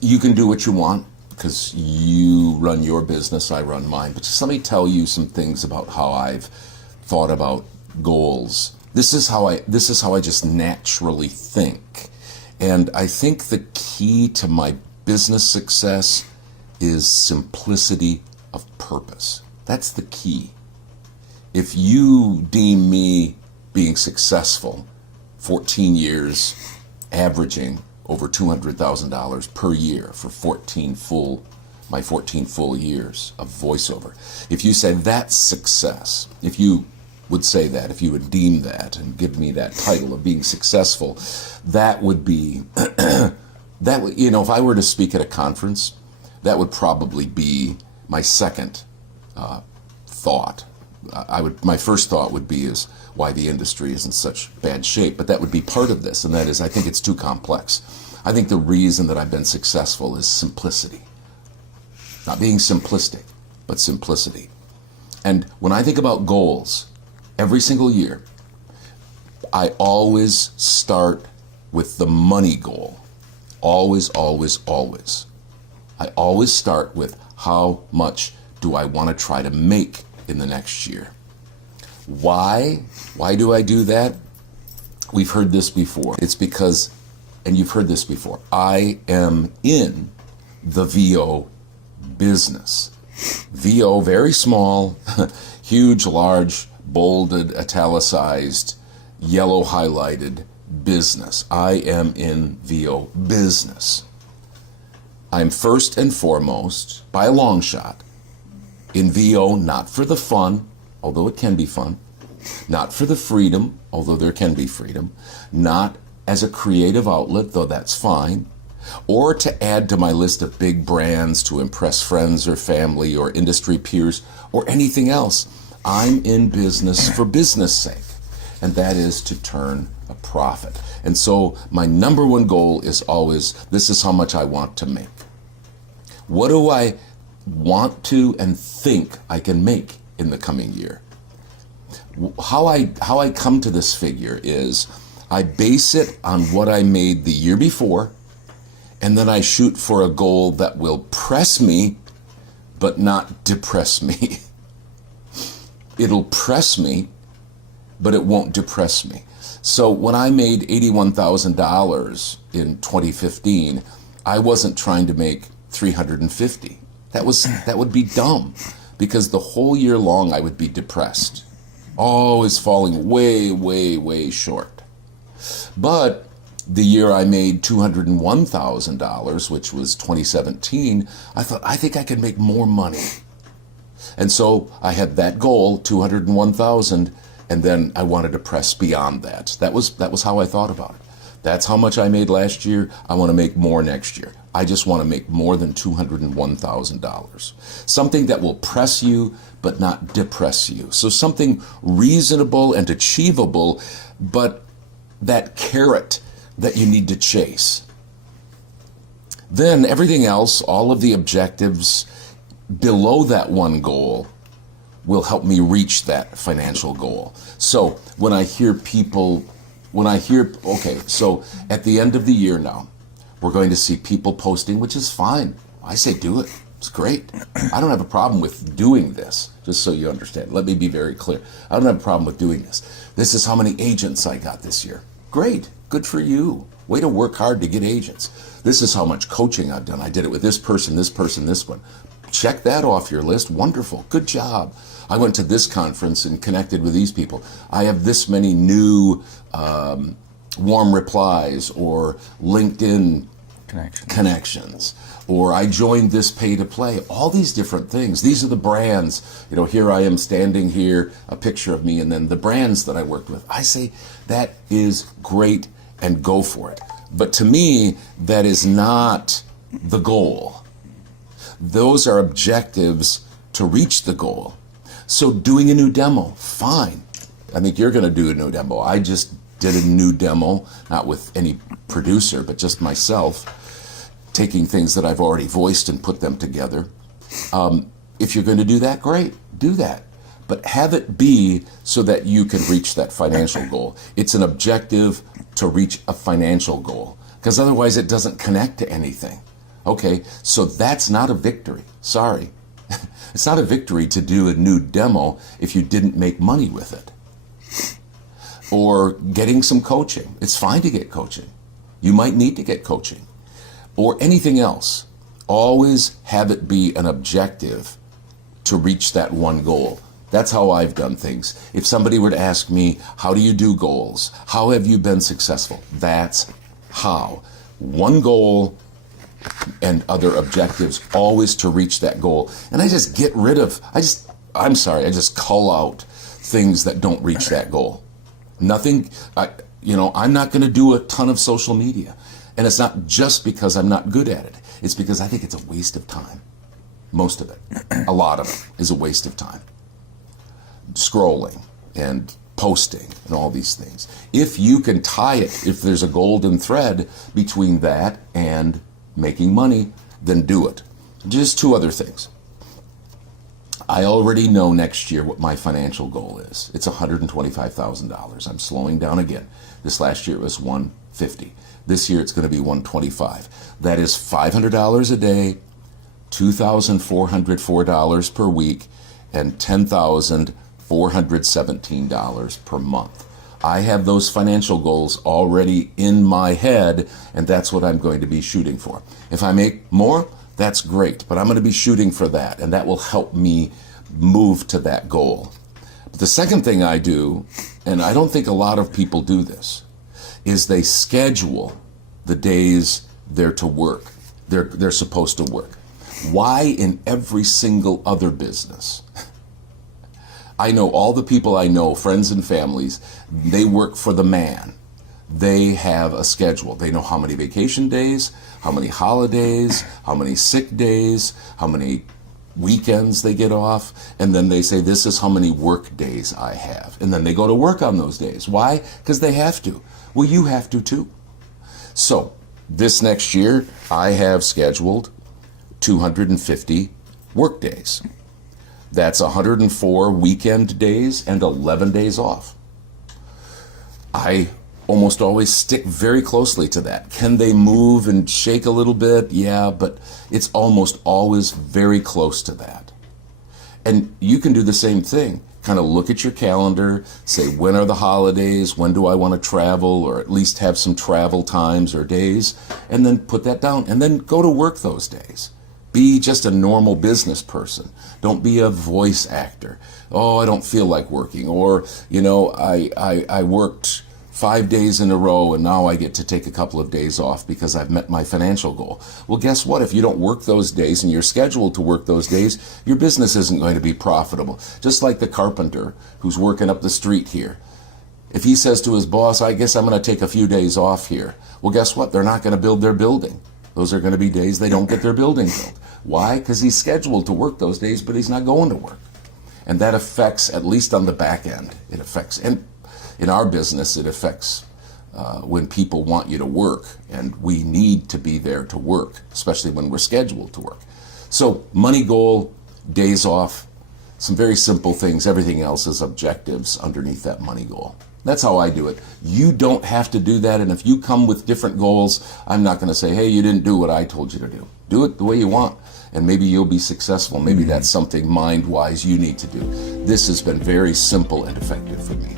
You can do what you want because you run your business, I run mine. But just let me tell you some things about how I've thought about goals. This is how I just naturally think. And I think the key to my business success is simplicity of purpose. That's the key. If you deem me being successful, 14 years, averaging over $200,000 per year for my 14 full years of voiceover. If you say that's success, if you would say that, if you would deem that and give me that title of being successful, that would be, if I were to speak at a conference, that would probably be my second thought. My first thought would be is why the industry is in such bad shape, but that would be part of this, and that is I think it's too complex. I think the reason that I've been successful is simplicity. Not being simplistic, but simplicity. And when I think about goals, every single year, I always start with the money goal. Always, always, always. I always start with how much do I want to try to make in the next year. Why? Why do I do that? We've heard this before. It's because, and you've heard this before, I am in the VO business. VO, very small, huge, large, bolded, italicized, yellow highlighted business. I am in VO business. I'm first and foremost, by a long shot, in VO not for the fun, although it can be fun, not for the freedom, although there can be freedom, not as a creative outlet, though that's fine, or to add to my list of big brands to impress friends or family or industry peers or anything else. I'm in business for business sake, and that is to turn a profit. And so my number one goal is always, this is how much I want to make. What do I want to and think I can make in the coming year? How I come to this figure is I base it on what I made the year before, and then I shoot for a goal that will press me, but not depress me. It'll press me, but it won't depress me. So when I made $81,000 in 2015, I wasn't trying to make 350. That would be dumb, because the whole year long I would be depressed, always falling way, way, way short. But the year I made $201,000, which was 2017, I thought, I think I can make more money. And so I had that goal, 201,000, and then I wanted to press beyond that. That was how I thought about it. That's how much I made last year. I want to make more next year. I just want to make more than $201,000. Something that will press you, but not depress you. So something reasonable and achievable, but that carrot that you need to chase. Then everything else, all of the objectives below that one goal, will help me reach that financial goal. So when I hear people, okay, so at the end of the year now, we're going to see people posting, which is fine. I say do it. It's great. I don't have a problem with doing this, just so you understand. Let me be very clear. I don't have a problem with doing this. This is how many agents I got this year. Great. Good for you. Way to work hard to get agents. This is how much coaching I've done. I did it with this person, this person, this one. Check that off your list. Wonderful. Good job. I went to this conference and connected with these people. I have this many new warm replies or LinkedIn connections, or I joined this pay to play. All these different things. These are the brands. Here I am standing here, a picture of me, and then the brands that I worked with. I say that is great and go for it. But to me, that is not the goal. Those are objectives to reach the goal. So doing a new demo, fine. I think you're going to do a new demo. I just did a new demo, not with any producer, but just myself, taking things that I've already voiced and put them together. If you're going to do that, great, do that. But have it be so that you can reach that financial goal. It's an objective to reach a financial goal, because otherwise it doesn't connect to anything. Okay, so that's not a victory. Sorry. It's not a victory to do a new demo if you didn't make money with it. Or getting some coaching. It's fine to get coaching. You might need to get coaching. Or anything else. Always have it be an objective to reach that one goal. That's how I've done things. If somebody were to ask me, how do you do goals? How have you been successful? That's how. One goal and other objectives, always to reach that goal. And I just get rid of, I just cull out things that don't reach that goal. Nothing, I'm not going to do a ton of social media. And it's not just because I'm not good at it. It's because I think it's a waste of time. Most of it, a lot of it, is a waste of time. Scrolling and posting and all these things. If you can tie it, if there's a golden thread between that and making money, then do it. Just two other things. I already know next year what my financial goal is. It's $125,000. I'm slowing down again. This last year it was $150,000. This year it's going to be $125,000. That is $500 a day, $2,404 per week, and $10,417 per month. I have those financial goals already in my head, and that's what I'm going to be shooting for. If I make more, that's great, but I'm going to be shooting for that, and that will help me move to that goal. But the second thing I do, and I don't think a lot of people do this, is they schedule the days they're to work. They're supposed to work. Why in every single other business? I know all the people I know, friends and families, they work for the man. They have a schedule. They know how many vacation days, how many holidays, how many sick days, how many weekends they get off, and then they say, this is how many work days I have. And then they go to work on those days. Why? Because they have to. Well, you have to too. So this next year, I have scheduled 250 work days. That's 104 weekend days and 11 days off. I almost always stick very closely to that. Can they move and shake a little bit? Yeah, but it's almost always very close to that. And you can do the same thing. Kind of look at your calendar, say, when are the holidays? When do I want to travel, or at least have some travel times or days? And then put that down, and then go to work those days. Be just a normal business person. Don't be a voice actor. Oh, I don't feel like working. Or, I worked 5 days in a row and now I get to take a couple of days off because I've met my financial goal. Well, guess what? If you don't work those days and you're scheduled to work those days, your business isn't going to be profitable. Just like the carpenter who's working up the street here. If he says to his boss, I guess I'm going to take a few days off here. Well, guess what? They're not going to build their building. Those are going to be days they don't get their building built. Why? Because he's scheduled to work those days, but he's not going to work. And that affects, at least on the back end, it affects, and in our business, it affects when people want you to work, and we need to be there to work, especially when we're scheduled to work. So money goal, days off, some very simple things. Everything else is objectives underneath that money goal. That's how I do it. You don't have to do that, and if you come with different goals, I'm not going to say, hey, you didn't do what I told you to do. Do it the way you want, and maybe you'll be successful. Maybe that's something mind-wise you need to do. This has been very simple and effective for me.